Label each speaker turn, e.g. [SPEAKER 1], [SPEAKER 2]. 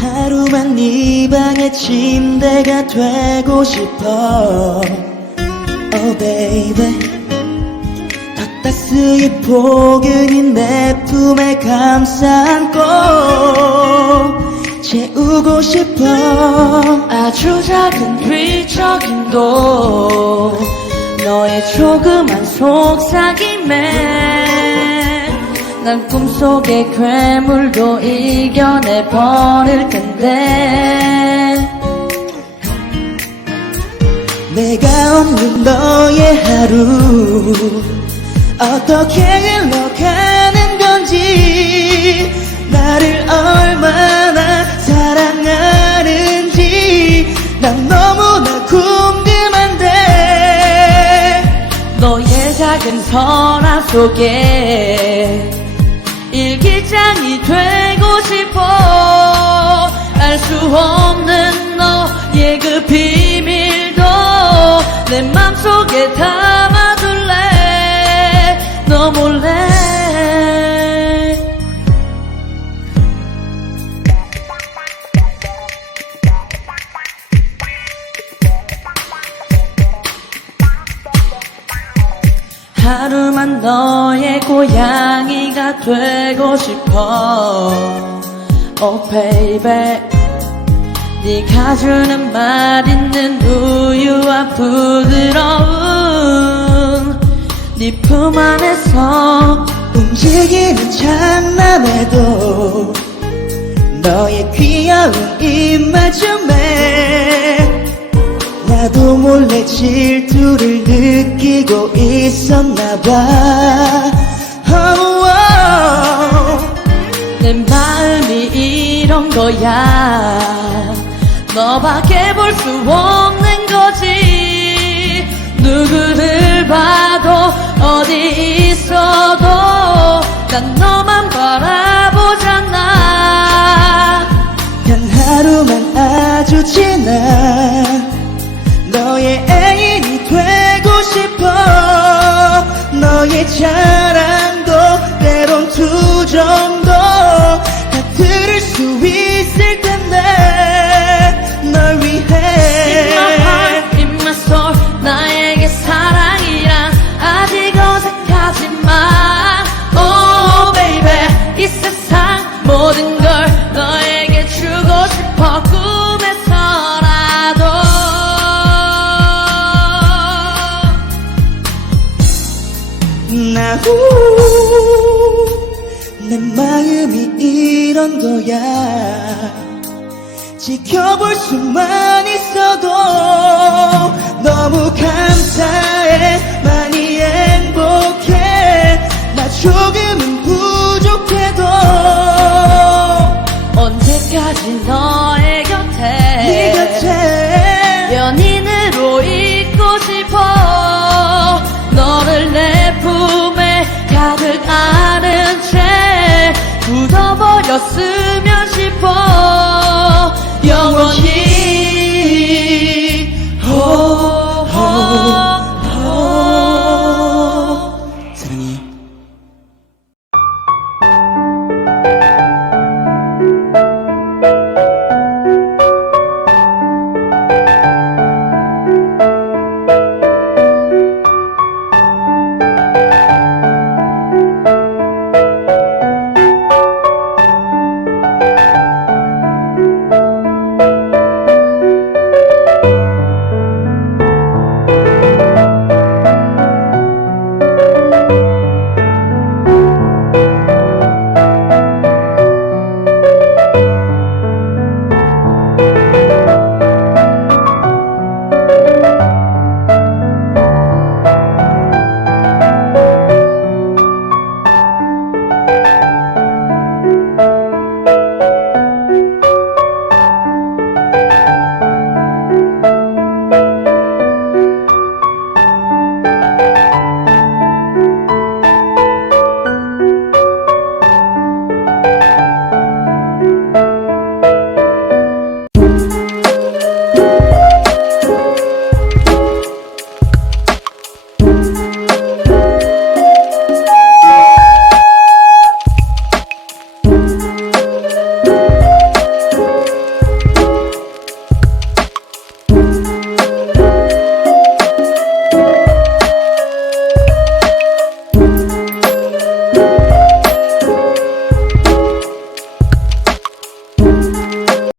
[SPEAKER 1] 하루만 네 방의 침대가 되고 싶어. Oh baby. 더 따스히 포근히 내 품에 감싸 안고 채우고 싶어.
[SPEAKER 2] 아주 작은 뒤척임도 너의 조그만 속삭임에 난 꿈속의 괴물도 이겨내 버릴 텐데.
[SPEAKER 1] 내가 없는 너의 하루 어떻게 흘러가는 건지. 나를 얼마나 사랑하는지. 난 너무나 궁금한데.
[SPEAKER 2] 너의 작은 설화 속에 일기장이 되고 싶어. 알 수 없는 너의 그 비밀도 내 맘속에 담아둘래. 너 몰래 너의 고양이가 되고 싶어. Oh baby. 네가 주는 맛있는 우유와 부드러운 네 품 안에서
[SPEAKER 1] 움직이는 장난에도 너의 귀여운 입맞춤에 나도 몰래 질투를 느끼고 있었나봐. Oh,
[SPEAKER 2] 내 마음이 이런 거야. 너밖에 볼 수 없는 거지. 누구를 봐도 어디 있어도 난 너만 바라 사랑이란 아직 어색하지만 Oh baby 이 세상 모든 걸 너에게 주고 싶어 꿈에서라도.
[SPEAKER 1] 나내 마음이 이런 거야. 지켜볼 수만 있어도 너무 감사해. 많이 행복해. 나 조금은 부족해도
[SPEAKER 2] 언제까지 너의 곁에
[SPEAKER 1] 네 곁에.
[SPEAKER 2] 연인으로 있고 싶어 Oh.